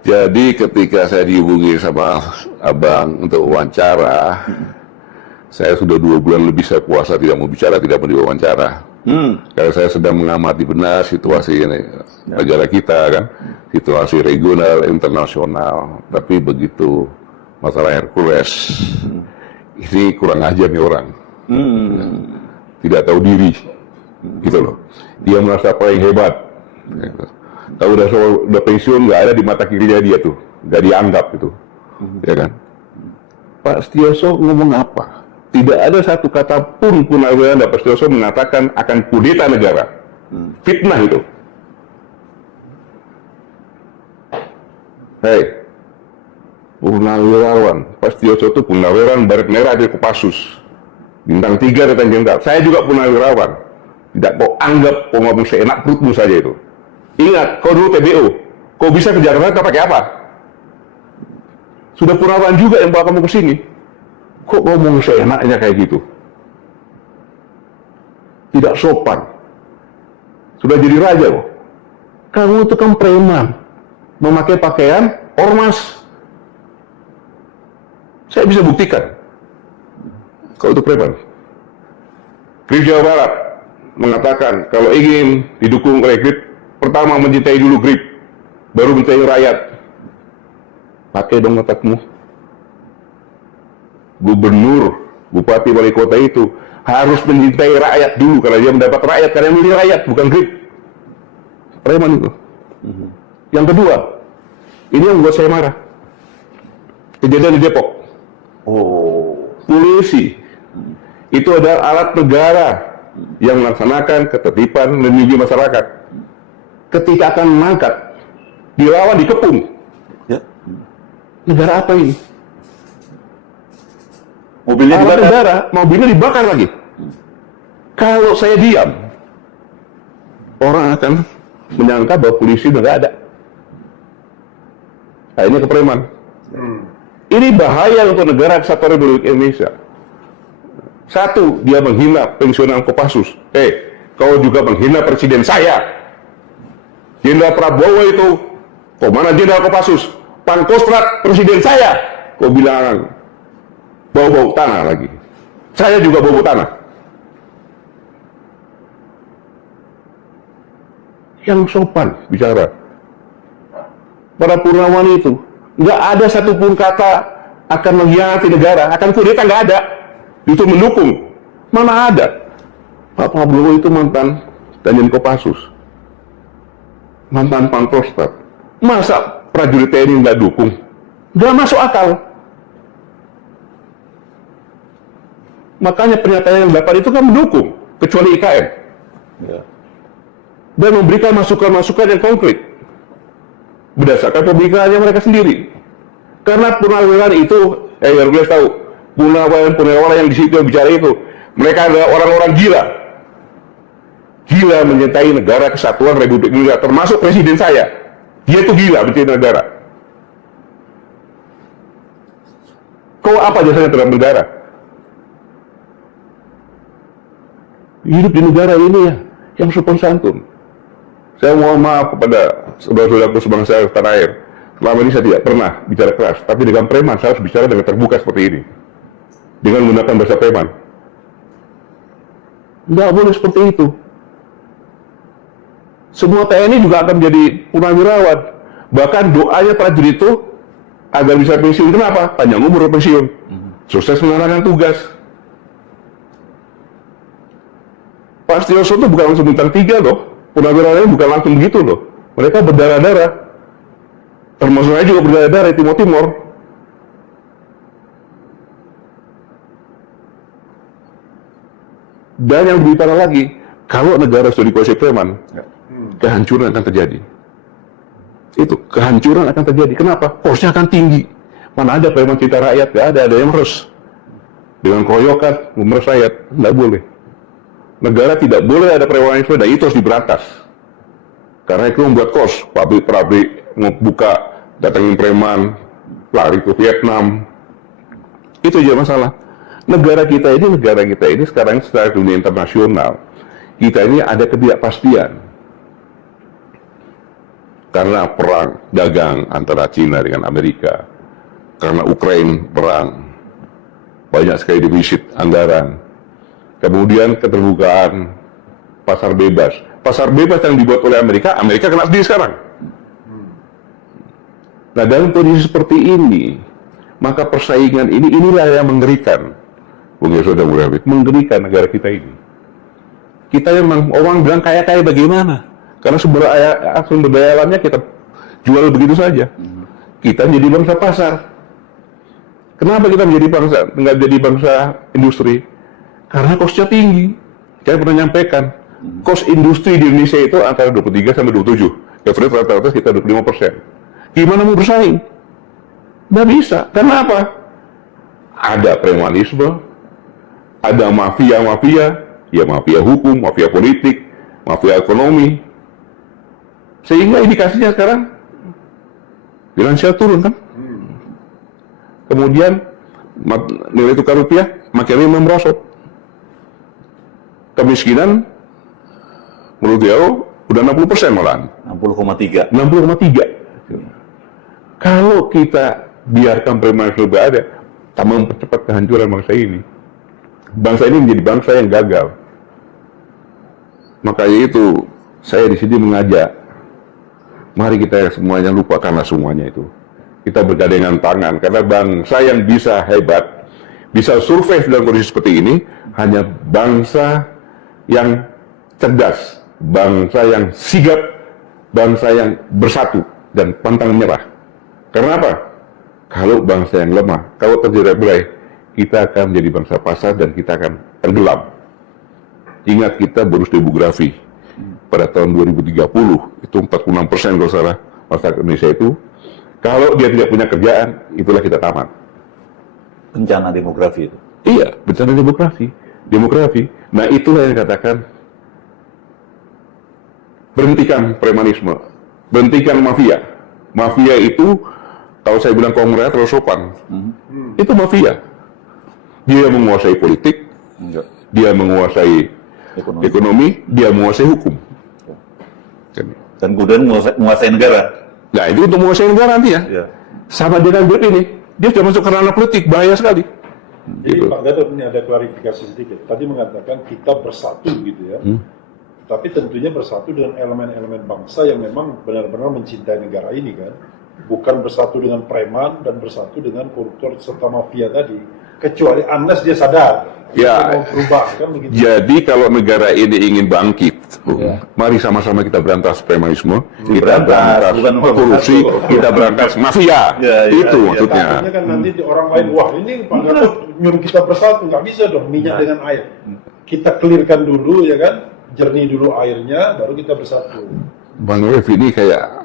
Jadi ketika saya dihubungi sama abang untuk wawancara, saya sudah 2 bulan lebih saya puasa, tidak mau bicara, tidak mau diwawancara. Karena saya sedang mengamati benar situasi ini, negara kita kan, situasi regional, internasional. Tapi begitu masalah Hercules, ini kurang ajar nih orang, tidak tahu diri, gitu loh. Dia merasa paling hebat. Tahu udah pensiun, nggak ada di mata kirinya dia tuh, nggak dianggap itu, ya kan? Pak Setioso ngomong apa? Tidak ada satu kata pun Purnawirawan Pak Setioso mengatakan akan kudeta negara, fitnah itu. Hei, Purnawirawan Pak Setioso itu Purnawirawan Baret Merah di Kopassus, bintang 3 Letnan Jenderal. Saya juga Purnawirawan, tidak kau anggap kau ngomong seenak perutmu saja itu. Ingat, kau dulu TBO, kau bisa ke Jakarta kau pakai apa? Sudah Purnawirawan juga yang bawa kamu ke sini. Kok ngomong seenaknya kayak gitu? Tidak sopan. Sudah jadi raja kok. Kamu itu kan preman, memakai pakaian ormas. Saya bisa buktikan. Kau itu preman. Grip Jawa Barat mengatakan kalau ingin didukung oleh Grip, pertama mencintai dulu Grip, baru mencintai rakyat. Pakai dong otakmu. Gubernur, bupati, wali kota itu harus mencintai rakyat dulu, karena dia mendapat rakyat, karena milih rakyat, bukan Grip. Preman itu. Yang kedua, ini yang membuat saya marah. Kejadian di Depok. Polisi itu adalah alat negara yang melaksanakan ketertiban dan melindungi masyarakat. Ketika akan mengangkat, dilawan, dikepung. Ya. Negara apa ini? Mobilnya dibakar. Negara, mobilnya dibakar lagi. Kalau saya diam, orang akan menyangka bahwa polisi udah nggak ada. Akhirnya ke preman. Ini bahaya untuk negara kesatuan Republik Indonesia. Satu, dia menghina pensiunan Kopassus. Kau juga menghina presiden saya. Jenderal Prabowo itu, kau mana Jenderal Kopassus? Pangkostrat presiden saya. Kau bilang bau-bau tanah lagi. Saya juga bau-bau tanah. Yang sopan bicara. Para Purnawirawan itu nggak ada satupun kata akan mengkhianati negara, akan kudeta, nggak ada. Itu mendukung. Mana ada? Pak Prabowo itu mantan Danjen Kopassus, mantan Pangkostrat. Masa prajurit TNI nggak dukung? Nggak masuk akal. Makanya pernyataan yang dapat itu kan mendukung, kecuali IKN. Ya. Dan memberikan masukan-masukan yang konkret berdasarkan pemikirannya mereka sendiri. Karena Purnawirawan itu, Hercules tahu, Purnawirawan yang di situ yang bicara itu, mereka adalah orang-orang gila. Gila mencintai negara kesatuan Republik Indonesia, termasuk presiden saya. Dia itu gila mencintai negara. Kau apa jasanya terhadap negara? Hidup di negara ini ya, yang sopan santun. Saya mohon maaf kepada saudara-saudaraku sebangsa tanah air. Selama ini saya tidak pernah bicara keras, tapi dengan preman saya harus bicara dengan terbuka seperti ini. Dengan menggunakan bahasa preman. Nggak boleh seperti itu. Semua TNI juga akan menjadi Purnawirawan. Bahkan doanya prajurit itu agar bisa pensiun. Kenapa? Panjang umur pensiun. Sukses menjalankan tugas. Pak Setioso itu bukan langsung bintang 3 loh. Purnawirawan bukan langsung begitu loh. Mereka berdarah-darah. Termasuk saya juga berdarah-darah di Timur-Timur. Dan yang lebih parah lagi, kalau negara sudah dikuasai preman, kehancuran akan terjadi. Itu, kehancuran akan terjadi. Kenapa? Kosnya akan tinggi. Mana ada preman cinta rakyat? Gak ada yang meres. Dengan keroyokan, memeres rakyat. Nggak boleh. Negara tidak boleh ada premanisme, dan itu harus diberantas. Karena itu membuat kos, pabrik-pabrik membuka, datangin preman, lari ke Vietnam. Itu aja masalah. Negara kita ini sekarang secara dunia internasional, kita ini ada ketidakpastian. karena perang dagang antara Cina dengan Amerika, karena Ukraina perang, banyak sekali defisit anggaran, kemudian keterbukaan pasar bebas. Pasar bebas yang dibuat oleh Amerika, Amerika kena sendiri sekarang. Nah, dalam kondisi seperti ini, maka persaingan inilah yang mengerikan. Bung Yesod dan Bung Rafiq, mengerikan negara kita ini. Kita memang orang bilang kaya-kaya bagaimana? Karena sumber daya alamnya kita jual begitu saja. Kita jadi bangsa pasar. Kenapa kita nggak jadi bangsa industri? Karena kosnya tinggi. Saya pernah nyampaikan, kos industri di Indonesia itu antara 23 sampai 27. Average rata-rata sekitar 25%. Gimana mau bersaing? Nggak bisa. Kenapa? Ada premanisme, ada mafia-mafia, ya mafia hukum, mafia politik, mafia ekonomi. Sehingga indikasinya sekarang finansial turun kan? Kemudian nilai tukar rupiah makin merosot. Kemiskinan menurut WHO udah 60% malahan. 60,3. 60,3. Kalau kita biarkan premanisme berada, tak mempercepat kehancuran bangsa ini. Bangsa ini menjadi bangsa yang gagal. Makanya itu saya di sini mengajak, mari kita semuanya lupakanlah semuanya itu. Kita bergandengan tangan, karena bangsa yang bisa hebat, bisa survive dalam kondisi seperti ini, hanya bangsa yang cerdas, bangsa yang sigap, bangsa yang bersatu dan pantang menyerah. Karena apa? Kalau bangsa yang lemah, kalau terjadi berai, kita akan menjadi bangsa pasar dan kita akan tenggelam. Ingat, kita bonus demografi pada tahun 2030 itu 46% kalau salah masyarakat Indonesia itu, kalau dia tidak punya kerjaan, itulah kita tamat. Bencana demografi itu. Iya, bencana demografi. Nah, itulah yang dikatakan berhentikan premanisme, berhentikan mafia. Mafia itu, kalau saya bilang kongres terlalu sopan, itu mafia. Dia menguasai politik, dia menguasai ekonomi, dia menguasai hukum. Dan kemudian menguasai negara. Nah, itu untuk menguasai negara nanti ya. Sama dengan Grab ini, dia sudah masuk ke ranah politik, bahaya sekali. Jadi Pak Gatot, ini ada klarifikasi sedikit. Tadi mengatakan kita bersatu gitu ya. Tapi tentunya bersatu dengan elemen-elemen bangsa yang memang benar-benar mencintai negara ini kan. Bukan bersatu dengan preman dan bersatu dengan koruptor serta mafia tadi. Kecuali unless dia sadar. Ya, mau berubah kan begitu. Jadi kalau negara ini ingin bangkit, mari sama-sama kita berantas premanisme, kita berantas korupsi, kita berantas mafia. Itu maksudnya. Takutnya kan nanti di orang lain, wah ini Pak Gatot nyuruh kita bersatu, nggak bisa dong minyak dengan air. Kita clearkan dulu ya kan, jernih dulu airnya, baru kita bersatu. Bang Rev ini kayak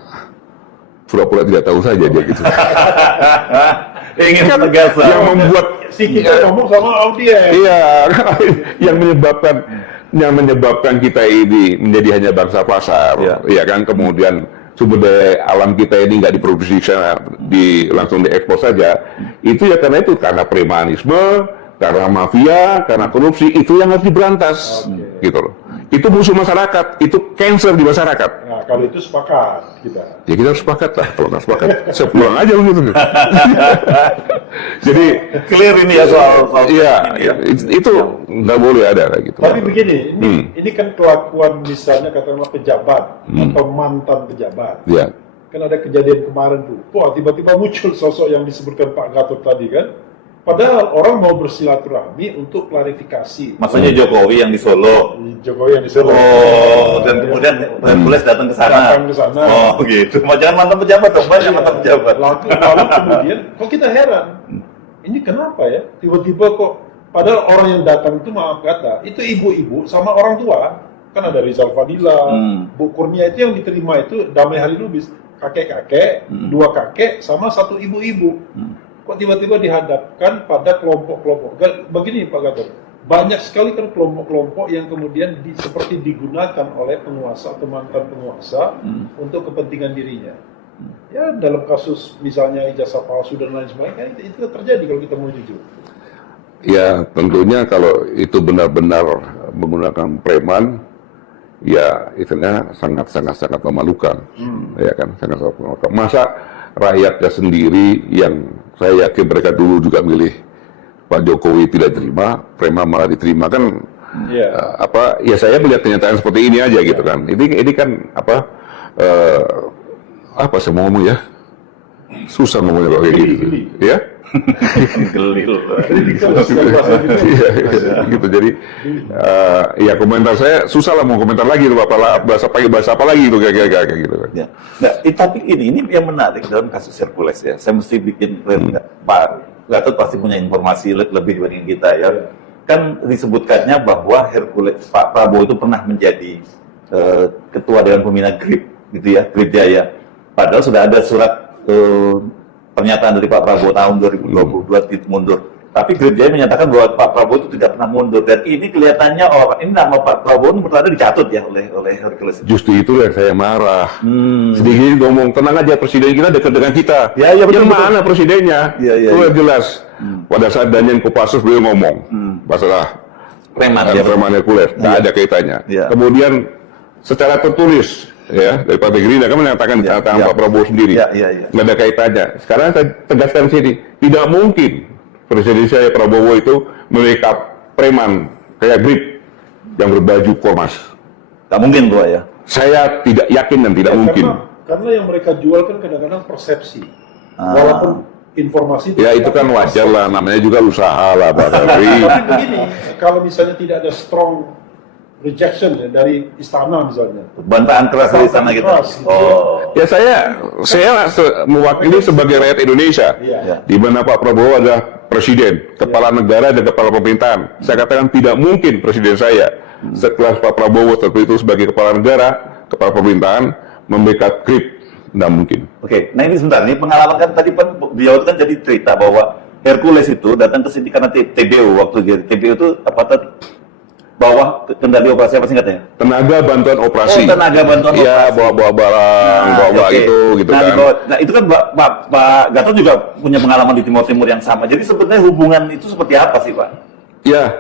pura-pura tidak tahu saja dia gitu. Ingin tegas yang membuat si kita ngomong sama audiens. Iya, yang menyebabkan kita ini menjadi hanya bangsa pasar, ya kan. Kemudian sumber daya alam kita ini nggak diproduksi langsung diekspor saja. Itu ya karena premanisme, karena mafia, karena korupsi, itu yang harus diberantas, gitu loh. Itu musuh masyarakat, itu cancer di masyarakat. Nah, kalau itu sepakat kita. Ya kita harus sepakat lah, kalau nggak sepakat, saya pulang aja begitu. Jadi clear ini ya soal iya, itu nggak boleh ada kayak gitu. Tapi begini, ini kan kelakuan misalnya katakanlah pejabat atau mantan pejabat. Iya. Kan ada kejadian kemarin tuh, wah tiba-tiba muncul sosok yang disebutkan Pak Gatot tadi kan. Padahal orang mau bersilaturahmi untuk klarifikasi. Maksudnya Jokowi yang di Solo. Jokowi yang di Solo. Oh, dan kemudian Hercules datang ke sana. Datang ke sana. Oh, gitu. Jangan mantan pejabat dong, banyak mantan pejabat. Lalu kemudian, kok kita heran. Ini kenapa ya? Tiba-tiba kok, padahal orang yang datang itu maaf kata, itu ibu-ibu sama orang tua. Kan ada Rizal Fadila, Bu Kurnia itu yang diterima itu Damai Hari Lubis. Kakek-kakek, dua kakek, sama satu ibu-ibu. Kok tiba-tiba dihadapkan pada kelompok-kelompok. Begini Pak Gatot, banyak sekali kan kelompok-kelompok yang kemudian seperti digunakan oleh penguasa atau mantan penguasa untuk kepentingan dirinya. Ya dalam kasus misalnya ijazah palsu dan lain sebagainya, itu terjadi kalau kita mau jujur. Ya tentunya kalau itu benar-benar menggunakan preman, ya istilahnya sangat memalukan, ya kan, sangat memalukan. Masa rakyatnya sendiri yang saya yakin mereka dulu juga milih Pak Jokowi tidak terima, Prema malah diterima kan? Ya saya melihat kenyataan seperti ini aja gitu kan. Ini kan apa saya mau ngomong ya? Susah ngomongnya kalau kayak gitu, ya. Gelil. Iya, gitu. Jadi ya komentar saya susah lah mau komentar lagi itu bahasa apa lagi itu kayak gitu kan. Ya. Nah, tapi ini yang menarik dalam kasus Hercules ya. Saya mesti bikin Pak Gatot pasti punya informasi lebih dibanding kita ya. Kan disebutkannya bahwa Hercules Pak Prabowo itu pernah menjadi ketua Dewan Pembina GRIP gitu ya, GRIP Jaya. Padahal sudah ada surat pernyataan dari Pak Prabowo tahun 2022 mundur. Tapi GRIP Jaya menyatakan bahwa Pak Prabowo itu tidak pernah mundur, dan ini kelihatannya ini nama Pak Prabowo menurut dicatut ya oleh Hercules. Justru itu yang saya marah. Sedikit ngomong, tenang aja, presiden kita dekat dengan kita. Ya, betul, yang mana presidennya? Itu jelas. Pada saat Daniel Kopassus beliau ngomong masalah preman Hercules, nggak ada kaitannya. Kemudian secara tertulis ya dari Partai Gerindra kan menyatakan Pak Prabowo sendiri, nggak ada kaitannya. Sekarang saya tegaskan sini, tidak mungkin presiden saya Prabowo itu membackup preman kayak GRIP yang berbaju Kormas. Tak mungkin Pak ya. Saya tidak yakin dan tidak mungkin. Karena yang mereka jual kan kadang-kadang persepsi. Walaupun informasi itu kan wajar lah, namanya juga usaha lah Pak Febri. Tapi begini, kalau misalnya tidak ada strong rejection ya, dari istana misalnya, bantahan keras dari istana gitu. Ya saya mewakili sebagai rakyat Indonesia, di mana Pak Prabowo adalah presiden, kepala negara dan kepala pemerintahan. Saya katakan tidak mungkin presiden saya sekelas Pak Prabowo terpilih sebagai kepala negara, kepala pemerintahan membackup GRIP. Nggak mungkin. Oke, nah ini sebentar, ini pengalaman kan tadi beliau kan jadi cerita bahwa Hercules itu datang ke sini karena TBO waktu TBO itu apa tadi? Bawah kendali operasi apa singkatnya? Tenaga bantuan operasi. Tenaga bantuan operasi. Iya, bawa barang, bawa itu gitu kan. Nah, itu kan Pak Gatot juga punya pengalaman di Timur Timur yang sama. Jadi sebenarnya hubungan itu seperti apa sih, Pak? Ya,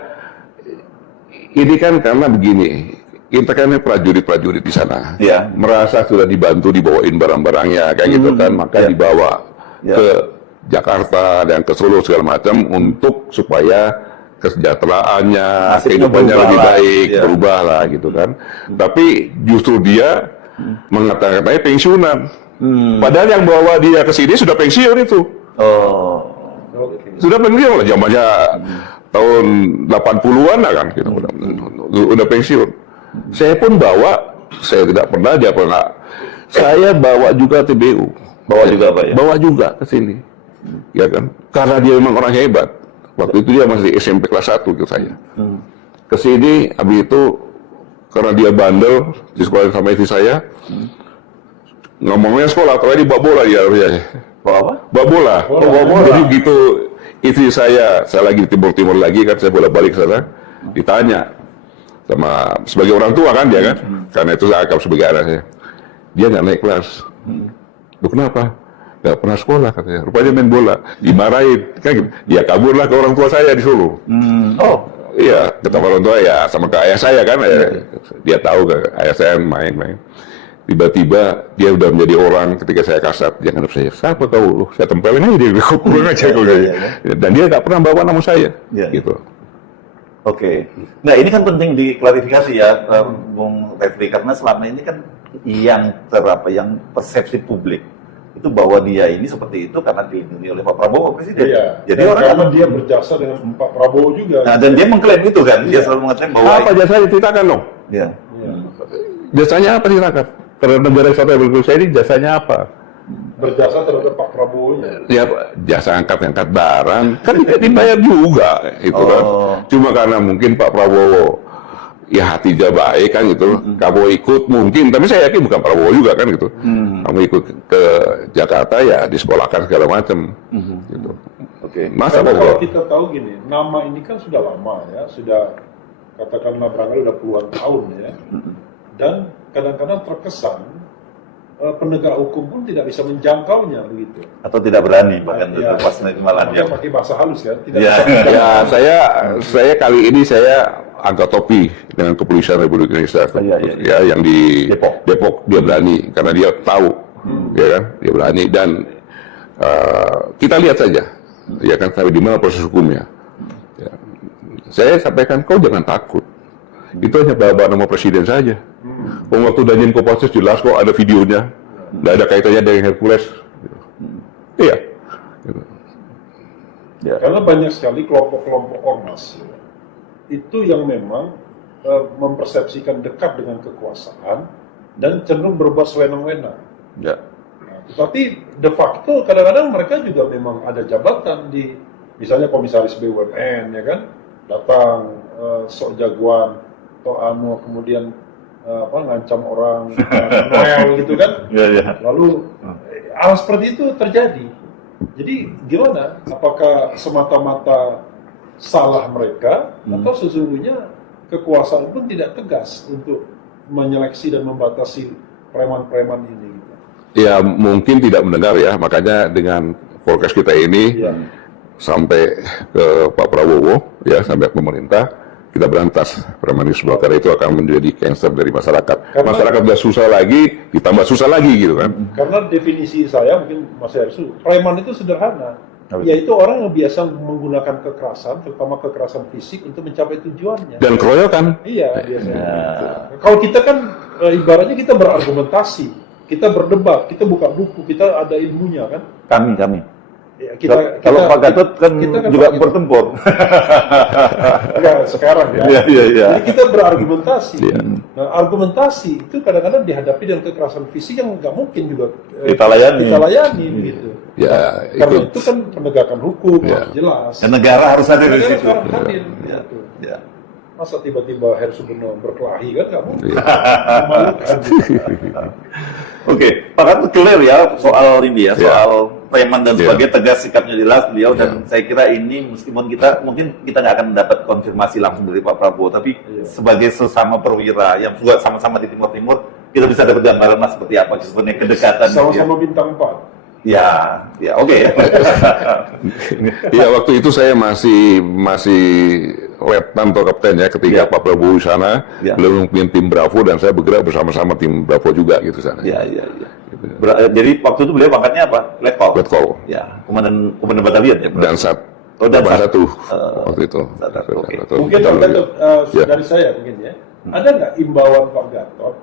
ini kan karena begini. Kita kan prajurit-prajurit di sana, merasa sudah dibantu dibawain barang-barangnya kayak gitu kan, maka dibawa ke Jakarta dan ke Solo segala macam untuk supaya kesejahteraannya, kehidupannya lebih baik, berubah lah gitu kan. Tapi justru dia mengatakan pensiunan, padahal yang bawa dia ke sini sudah pensiun itu. Sudah pensiun lah, zamannya tahun 80-an lah kan, gitu. Udah pensiun. Saya pun bawa, saya tidak pernah, dia pernah. Saya bawa juga TBU. Bawa juga Pak ya? Bawa juga ke sini. Ya kan? Karena dia memang orang hebat. Waktu itu dia masih SMP kelas 1 ke saya. Ke sini, habis itu karena dia bandel di sekolah sama istri saya. Ngomongnya sekolah, tapi dia bawa bola dia. Bawa apa? Bawa bola. Jadi gitu istri saya lagi di Timur lagi kan, saya bolak-balik ke sana, ditanya sama sebagai orang tua kan dia kan, karena itu saya anggap sebagai anaknya. Dia nggak naik kelas. Loh kenapa? Nggak pernah sekolah katanya. Rupanya main bola, dimarahin. Kan gitu. Ya kaburlah ke orang tua saya di Solo. Iya, ketemu orang tua ya sama ke ayah saya kan. Dia tahu ke ayah saya main-main. Tiba-tiba dia udah menjadi orang ketika saya kasat. Dia nganggap saya, siapa kau? Saya tempelin aja dia, kurang aja. Dan dia nggak pernah bawa nama saya. Gitu. Oke. Nah ini kan penting diklarifikasi ya, Bung Refli, karena selama ini kan yang persepsi publik itu bahwa dia ini seperti itu karena dilindungi oleh Pak Prabowo presiden. Jadi karena dia berjasa dengan Pak Prabowo juga. Nah, dan dia mengklaim itu kan, dia selalu mengklaim bahwa apa jasanya ceritakan dong? Jasanya apa ceritakan? Karena negara Kesatuan Republik Indonesia ini jasanya apa? Berjasa terhadap Pak Prabowo-nya. Ya, jasa angkat barang kan dibayar juga itu kan. Cuma karena mungkin Pak Prabowo ya hatinya baik kan gitu. Kamu ikut mungkin, tapi saya yakin bukan Prabowo juga kan gitu. Kamu ikut ke Jakarta ya disekolahkan segala macam. Gitu. Masa kalau kita tahu gini, nama ini kan sudah lama ya, sudah katakanlah barangkali udah puluhan tahun ya. Dan kadang-kadang terkesan penegak hukum pun tidak bisa menjangkaunya begitu. Atau tidak berani bahkan pas malah dia pakai bahasa halus kan. Ya, saya kali ini saya angkat topi dengan kepolisian Republik Indonesia, ya yang di Depok dia berani karena dia tahu, ya kan, dia berani dan kita lihat saja, ya kan, sampai di mana proses hukumnya. Ya. Saya sampaikan kau jangan takut, itu hanya bawa nama presiden saja. Waktu Danjen Kopassus jelas kok ada videonya, nggak ada kaitannya dengan Hercules. Iya. Ya. Karena banyak sekali kelompok-kelompok ormas itu yang memang mempersepsikan dekat dengan kekuasaan dan cenderung berbuat sewenang-wenang. Ya. Nah, tapi de facto kadang-kadang mereka juga memang ada jabatan di, misalnya komisaris BUMN, ya kan, datang sok jagoan atau kemudian ngancam orang Noel gitu kan. Ya. Lalu hal seperti itu terjadi. Jadi gimana? Apakah semata-mata salah mereka atau sesungguhnya kekuasaan pun tidak tegas untuk menyeleksi dan membatasi preman-preman ini? Ya mungkin tidak mendengar ya, makanya dengan forecast kita ini sampai ke Pak Prabowo, ya sampai pemerintah, kita berantas premanisme karena itu akan menjadi cancer dari masyarakat. Karena masyarakat sudah susah lagi, ditambah susah lagi gitu kan. Karena definisi saya mungkin Mas Hersu, preman itu sederhana, yaitu orang yang biasa menggunakan kekerasan, terutama kekerasan fisik untuk mencapai tujuannya. Dan keroyokan. Iya biasanya. Kalau kita kan ibaratnya kita berargumentasi, kita berdebat, kita buka buku, kita ada ilmunya kan. Kami. Ya, kalau Pak Gatot kan juga bertempur. Ya, sekarang ya. Iya. Jadi kita berargumentasi. Nah, argumentasi itu kadang-kadang dihadapi dengan kekerasan fisik yang nggak mungkin juga kita layani gitu. Ya, karena itu kan penegakan hukum harus jelas. Dan negara harus hadir di situ. Ya. Masa tiba-tiba Hersu Beno berkelahi kan nggak mungkin. Oke, Pak Gatot clear ya soal ini ya, soal preman dan sebagainya, tegas sikapnya jelas beliau dan saya kira ini meskipun mungkin kita nggak akan mendapat konfirmasi langsung dari Pak Prabowo, tapi sebagai sesama perwira yang juga sama-sama di Timur Timur, kita bisa dapat gambaran lah seperti apa sebenarnya kedekatan. Sama-sama bintang 4. Ya, oke. Ya waktu itu saya masih letnan atau kapten ya ketika Pak Prabowo di sana, beliau memimpin tim Bravo dan saya bergerak bersama-sama tim Bravo juga gitu sana. Iya. Jadi waktu itu beliau pangkatnya apa? Letkol. Ya, komandan batalion ya. Dan satu waktu itu. Mungkin Pak Gatot dari saya mungkin ya. Ada nggak imbauan Pak Gatot?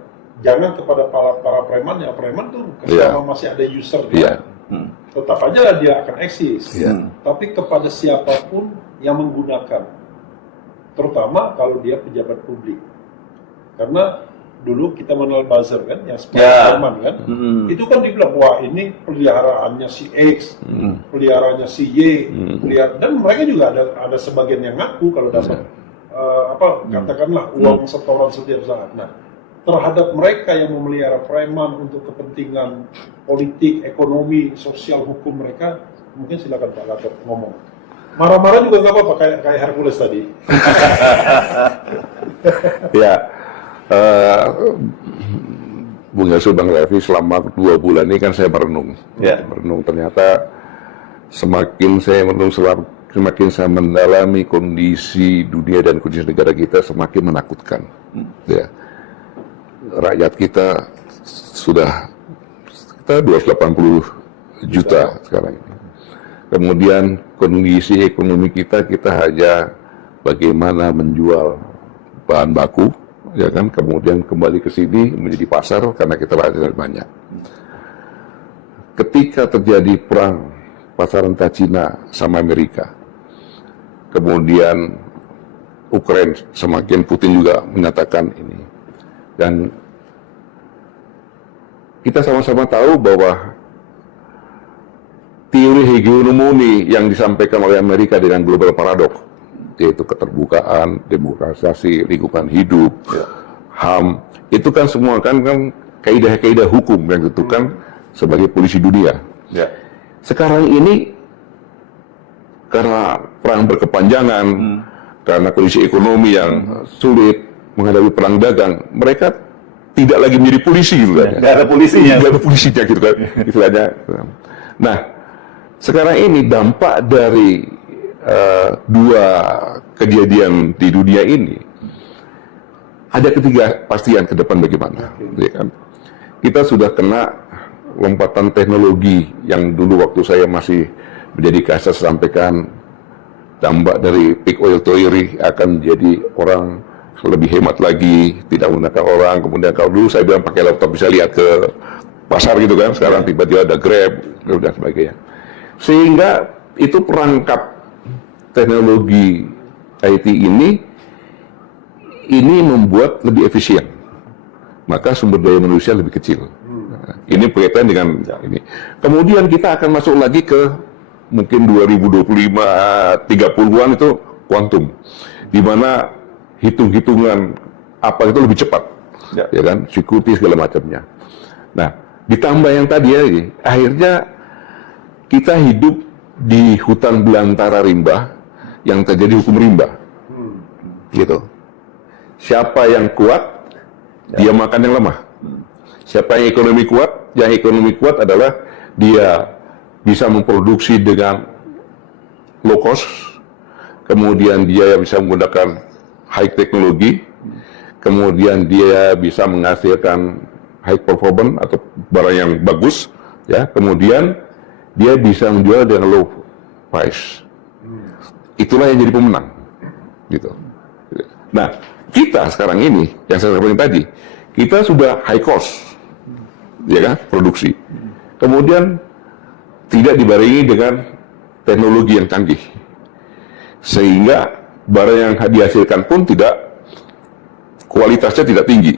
Jangan kepada para preman tuh selama masih ada usernya, tetap aja dia akan eksis. Tapi kepada siapapun yang menggunakan, terutama kalau dia pejabat publik, karena dulu kita mengenal buzzer kan, yang seperti preman kan, itu kan dibilang wah ini peliharaannya si X, peliharaannya si Y, dan mereka juga ada sebagian yang ngaku kalau dapat katakanlah uang setoran setiap saat. Nah, terhadap mereka yang memelihara preman untuk kepentingan politik, ekonomi, sosial, hukum mereka, mungkin silakan Pak Gatot ngomong. Marah-marah juga nggak apa-apa, kayak Hercules tadi. Ya, Bung Hersu, Bang Refli, selama 2 bulan ini kan saya merenung. Merenung, ternyata semakin saya merenung, semakin saya mendalami kondisi dunia dan kondisi negara kita, semakin menakutkan. Ya. Rakyat kita sudah 280 juta sekarang ini. Kemudian kondisi ekonomi kita hanya bagaimana menjual bahan baku, ya kan? Kemudian kembali ke sini menjadi pasar karena kita rakyat banyak. Ketika terjadi perang pasaran Cina sama Amerika, kemudian Ukraina semakin Putin juga menyatakan ini, dan kita sama-sama tahu bahwa teori hegemoni yang disampaikan oleh Amerika dengan global paradox, yaitu keterbukaan, demokratisasi, lingkungan hidup, HAM, itu kan semua kan kaidah-kaidah hukum yang ditentukan sebagai polisi dunia. Sekarang ini karena perang berkepanjangan, karena kondisi ekonomi yang sulit menghadapi perang dagang, mereka tidak lagi menjadi polisi gitu kan. Nggak ada polisinya. Nggak ada polisinya gitu kan. Istilahnya. Nah, sekarang ini dampak dari 2 kejadian di dunia ini ada ketidakpastian ke depan bagaimana, ya kan? Kita sudah kena lompatan teknologi yang dulu waktu saya masih menjadi kasar sampaikan tambah dari peak oil theory akan menjadi orang lebih hemat lagi, tidak menggunakan orang. Kemudian kalau dulu saya bilang pakai laptop bisa lihat ke pasar gitu kan, sekarang tiba-tiba ada Grab dan sebagainya. Sehingga itu perangkap teknologi IT ini membuat lebih efisien, maka sumber daya manusia lebih kecil. Ini berkaitan dengan ini. Kemudian kita akan masuk lagi ke mungkin 2025, 30-an itu kuantum, di mana hitung-hitungan apa itu lebih cepat, ya kan, security segala macamnya. Nah, ditambah yang tadi ya, akhirnya kita hidup di hutan belantara rimba yang terjadi hukum rimba, gitu. Siapa yang kuat, dia makan yang lemah. Siapa yang ekonomi kuat? Yang ekonomi kuat adalah dia bisa memproduksi dengan low cost, kemudian dia bisa menggunakan high teknologi, kemudian dia bisa menghasilkan high performance atau barang yang bagus, ya. Kemudian dia bisa menjual dengan low price. Itulah yang jadi pemenang, gitu. Nah, kita sekarang ini yang saya sampaikan tadi, kita sudah high cost, ya kan, produksi. Kemudian tidak dibarengi dengan teknologi yang canggih, sehingga barang yang dihasilkan pun kualitasnya tidak tinggi,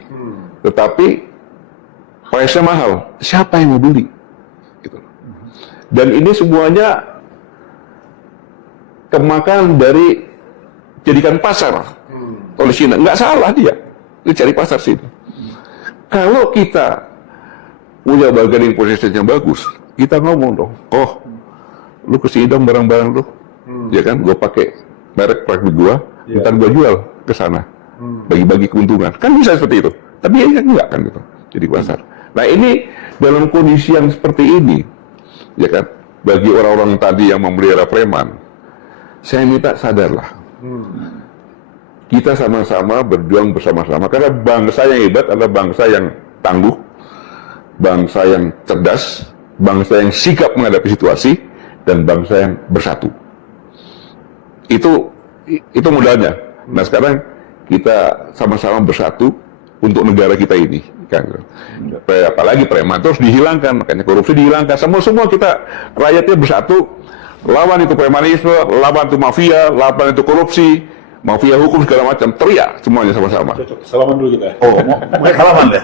tetapi price-nya mahal. Siapa yang mau beli? Gitu. Dan ini semuanya kemakan dari jadikan pasar oleh China. Nggak salah dia cari pasar sini. Kalau kita punya bargaining position yang bagus, kita ngomong dong, oh, lu kesini dong barang-barang lu, ya kan, gue pakai merek gua, ntar gue jual ke sana, bagi-bagi keuntungan, kan bisa seperti itu. Tapi ya enggak kan gitu, jadi pasar. Nah ini dalam kondisi yang seperti ini, ya kan, bagi orang-orang tadi yang memelihara preman, saya minta sadarlah, kita sama-sama berjuang bersama-sama, karena bangsa yang hebat adalah bangsa yang tangguh, bangsa yang cerdas, bangsa yang sikap menghadapi situasi, dan bangsa yang bersatu. Itu modalnya. Nah sekarang kita sama-sama bersatu untuk negara kita ini, kan? Apalagi preman terus dihilangkan, makanya korupsi dihilangkan. Semua kita rakyatnya bersatu, lawan itu premanisme, lawan itu mafia, lawan itu korupsi, mafia hukum segala macam, teriak semuanya sama-sama. Cocok. Salaman dulu kita. Oh, mau salaman ya?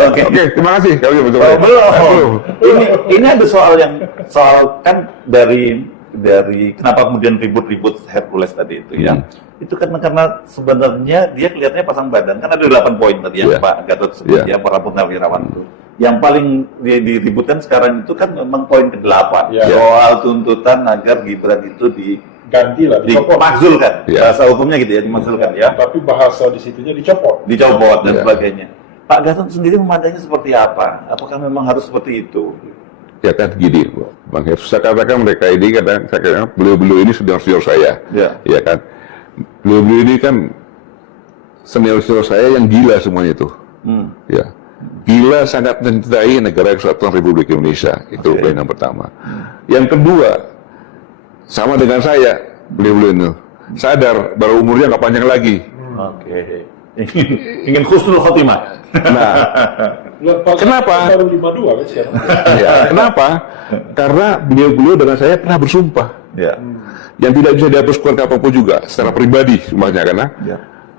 Oke, terima kasih. Belum. Ini ada soal kan dari kenapa kemudian ribut-ribut Hercules tadi itu ya. Itu karena sebenarnya dia kelihatannya pasang badan. Kan ada 8 poin tadi yang Pak Gatot sebut ya, para purnawirawan itu. Yang paling diributkan sekarang itu kan memang poin ke-8. Soal tuntutan agar Gibran itu ganti lah, dimakzulkan. Bahasa hukumnya gitu ya, dimakzulkan ya. Tapi bahasa di situnya dicopot dan sebagainya. Pak Gatot sendiri memandangnya seperti apa? Apakah memang harus seperti itu? Ya kan gini, Bang Herus, saya katakan mereka ini kadang saya katakan beliau-beliau ini senior saya, ya kan. Beliau-beliau ini kan senior saya yang gila semuanya itu, ya. Gila sangat mencintai negara Kesatuan Republik Indonesia, itu poin yang pertama. Yang kedua, sama dengan saya, beliau-beliau itu sadar bahwa umurnya nggak panjang lagi. Ingin husnul khotimah. Nah, kenapa? Baru 52 kan sekarang. Ya, kenapa? Karena beliau-beliau dengan saya pernah bersumpah. Yang tidak bisa dihapuskan apapun juga, secara pribadi semuanya, karena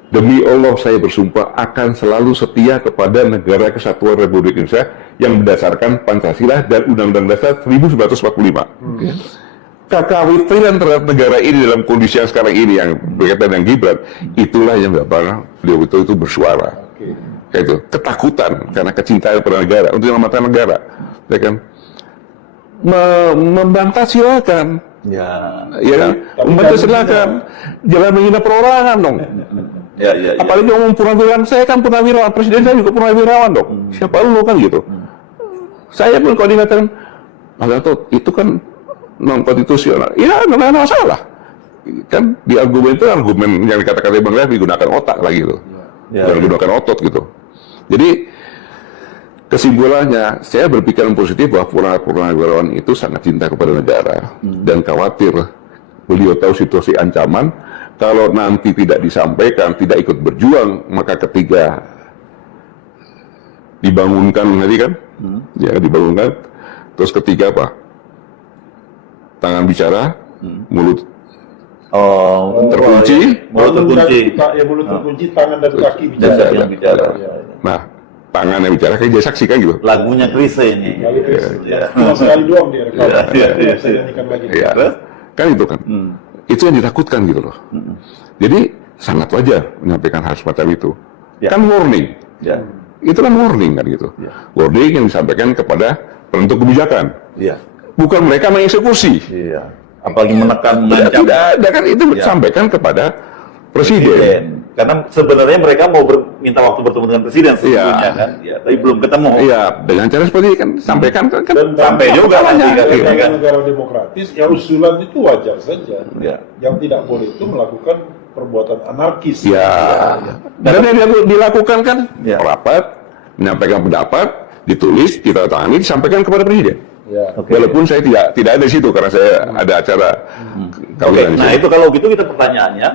demi Allah saya bersumpah akan selalu setia kepada negara Kesatuan Republik Indonesia yang berdasarkan Pancasila dan Undang-Undang Dasar 1945. Kekhawatiran terhadap negara ini dalam kondisi yang sekarang ini yang berkaitan dengan Gibran, itulah yang beliau itu bersuara. Itu ketakutan karena kecintaan pada negara untuk menyelamatkan negara, ya kan? Membantah silakan, ya kan? Membantah silakan, jangan menghina perorangan dong. Apalagi ngomong purnawirawan, saya kan purnawirawan, presiden saya juga purnawirawan dong. Siapa lu kan gitu? Saya pun kalau dikatakan, itu kan non konstitusional, ya nggak ada masalah. Kan di argumen itu argumen yang dikatakan Bang Refli, gunakan otak lagi loh. bukan menggunakan otot gitu. Jadi kesimpulannya, saya berpikiran positif bahwa Purnawirawan itu sangat cinta kepada negara dan khawatir beliau tahu situasi ancaman. Kalau nanti tidak disampaikan, tidak ikut berjuang, maka ketika dibangunkan tadi kan, ya dibangunkan, terus ketiga apa? Tangan bicara, mulut terkunci, mulut terkunci, mulut terkunci, tangan dan kaki bicara. dan yang bicara. Nah, tangan yang bicara kayak dia saksi kan gitu. Lagunya Chrisye ini. Cuma sekali doang dia rekam. Iya. Saya nyanyikan lagi. Ya, kan itu kan. Itu yang ditakutkan gitu loh. Jadi sangat wajar menyampaikan hal semacam itu. Ya. Kan warning. Ya. Itu kan warning kan gitu. Ya. Warning yang disampaikan kepada penentu kebijakan. Iya. Bukan mereka mengeksekusi. Iya. Apalagi menekan, Tidak, mengancam. tidak ada kan itu disampaikan kepada presiden. Karena sebenarnya mereka mau minta waktu bertemu dengan presiden sebelumnya kan. Ya, tapi belum ketemu. Iya, dengan cara seperti ini kan sampaikan kan Dan sampai juga masalahnya. nanti kan. Iya. dalam negara demokratis, ya usulan itu wajar saja. Ya. Yang tidak boleh itu melakukan perbuatan anarkis. Ya. Dan yang dilakukan kan Ya. rapat, menyampaikan pendapat, ditulis, ditandatangani, disampaikan kepada presiden. Ya. Oke. Walaupun saya tidak ada di situ karena saya ada acara Oke, kawinan di nah situ. itu kalau gitu kita pertanyaannya,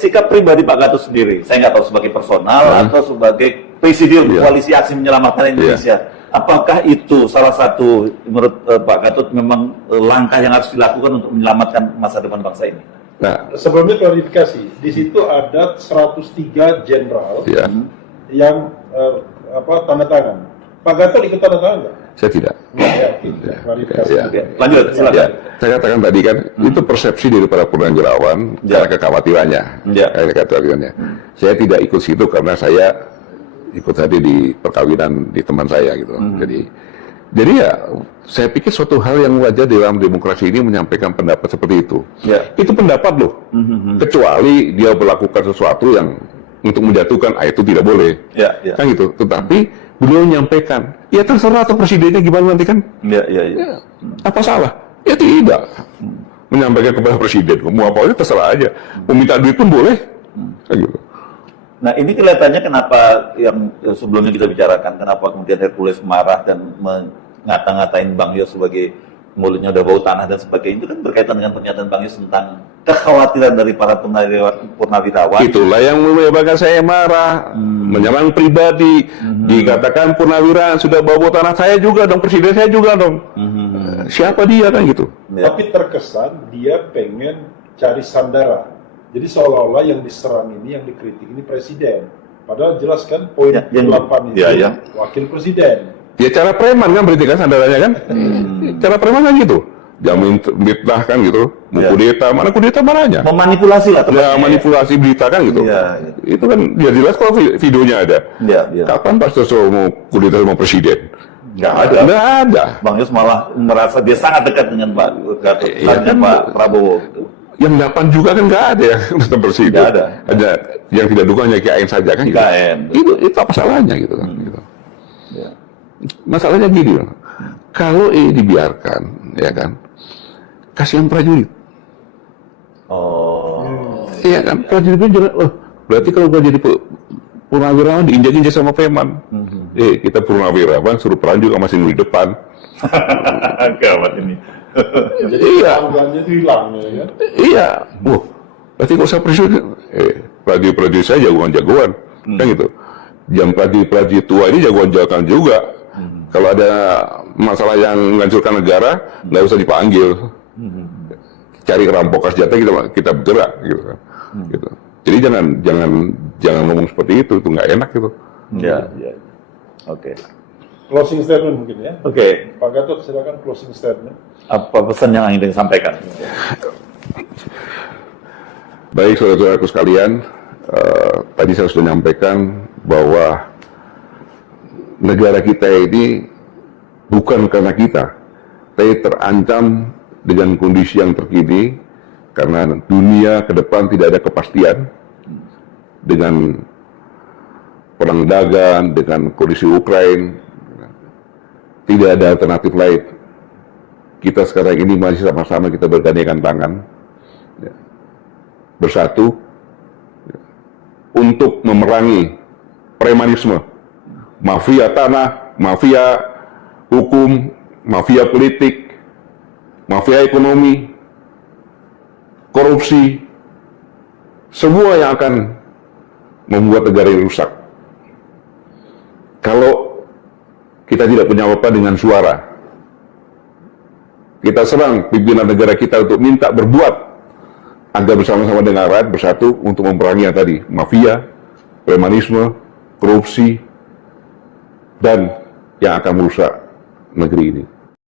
sikap pribadi Pak Gatot sendiri, saya nggak tahu sebagai personal atau sebagai presidium Iya. koalisi aksi menyelamatkan Indonesia, apakah itu salah satu menurut Pak Gatot memang langkah yang harus dilakukan untuk menyelamatkan masa depan bangsa ini? Nah, Sebelumnya klarifikasi, di situ ada 103 jenderal ya, yang tanda tangan. Pak Gatot ikut tanda tangan nggak? saya tidak. Nggak yakin. Klarifikasi. Ya. Oke, lanjut, silakan. Ya, saya katakan tadi kan itu persepsi dari para purnawirawan Ya. karena kekhawatirannya. Ya. Karena kekhawatirannya. Saya tidak ikut situ karena saya ikut tadi di perkawinan di teman saya gitu. Jadi ya saya pikir suatu hal yang wajar dalam demokrasi ini menyampaikan pendapat seperti itu. Ya. Itu pendapat loh. Kecuali dia melakukan sesuatu yang untuk menjatuhkan, itu tidak boleh. Ya, ya. Kan gitu. Tetapi beliau menyampaikan, ya terserah atau presidennya gimana nanti kan. Ya, ya, ya. Ya, apa salah? Ya tidak. Menyampaikan kepada presiden, mau apa aja terserah aja. Mau minta duit pun boleh. Kan gitu. Nah ini kelihatannya kenapa yang sebelumnya kita bicarakan, kenapa kemudian Hercules marah dan mengata-ngatain Bang Yos sebagai mulutnya udah bau tanah dan sebagainya, itu kan berkaitan dengan pernyataan Bang Yos tentang kekhawatiran dari para purnawirawan. Itulah yang menyebabkan saya marah, menyerang pribadi, dikatakan purnawirawan sudah bawa tanah, saya juga dong, presiden saya juga dong. Siapa dia kan gitu? Ya. Tapi terkesan dia pengen cari sandara. Jadi seolah-olah yang diserang ini, yang dikritik ini presiden. Padahal jelas kan poin Ya, yang- 8 itu ya, ya. wakil presiden. Ya cara preman kan berarti kan sandarannya kan? Cara preman kan gitu. Jamin fitnah kan gitu. Mau Ya. kudeta, mana kudeta mananya? Memanipulasi lah Ya tepatnya. manipulasi berita kan gitu. Iya, iya. Itu kan dia jelas kalau videonya ada. Ya, ya. Kapan Pak Soso mau kudeta sama presiden? Nggak ada. Nggak ada. Bang Yos malah merasa dia sangat dekat dengan Pak Gatot, Iya, dengan kan. Pak Prabowo gitu. Yang 8 juga kan nggak ada yang nonton presiden. Nggak ada. Ada yang tidak dukung hanya KN saja kan gitu. KN. Itu apa salahnya gitu kan. Gitu. Ya. Masalahnya gini loh. Kalau ini dibiarkan, ya kan, kasihan prajurit. Oh. Iya kan, prajurit itu jangan, berarti kalau gua jadi purnawirawan diinjak-injak sama preman. Kita purnawirawan suruh prajurit masih di depan. Gawat ini. Jadi Iya. tanggalnya itu hilang ya kan. Iya, wah, berarti kalau saya presiden, prajurit saya jagoan-jagoan, kan gitu. Yang prajurit tua ini jagoan-jagoan juga. Kalau ada masalah yang menghancurkan negara, nggak usah dipanggil. Cari rampokan senjata kita bergerak, gitu kan. Gitu. Jadi jangan ngomong seperti itu nggak enak gitu. Ya, ya. Oke. Closing statement mungkin ya. Oke. Pak Gatot silakan closing statement. Apa pesan yang ingin disampaikan? Baik saudara-saudaraku sekalian, tadi saya sudah menyampaikan bahwa negara kita ini bukan karena kita, tapi terancam dengan kondisi yang terkini karena dunia ke depan tidak ada kepastian dengan perang dagang, dengan kondisi Ukraina, tidak ada alternatif lain. Kita sekarang ini masih sama-sama kita bergandengan tangan, bersatu untuk memerangi premanisme, mafia tanah, mafia hukum, mafia politik, mafia ekonomi, korupsi, semua yang akan membuat negara ini rusak. Kalau kita tidak punya apa-apa dengan suara, kita serang pimpinan negara kita untuk minta berbuat agar bersama-sama dengan rakyat bersatu untuk memerangi yang tadi, mafia, premanisme, korupsi, dan yang akan merusak negeri ini.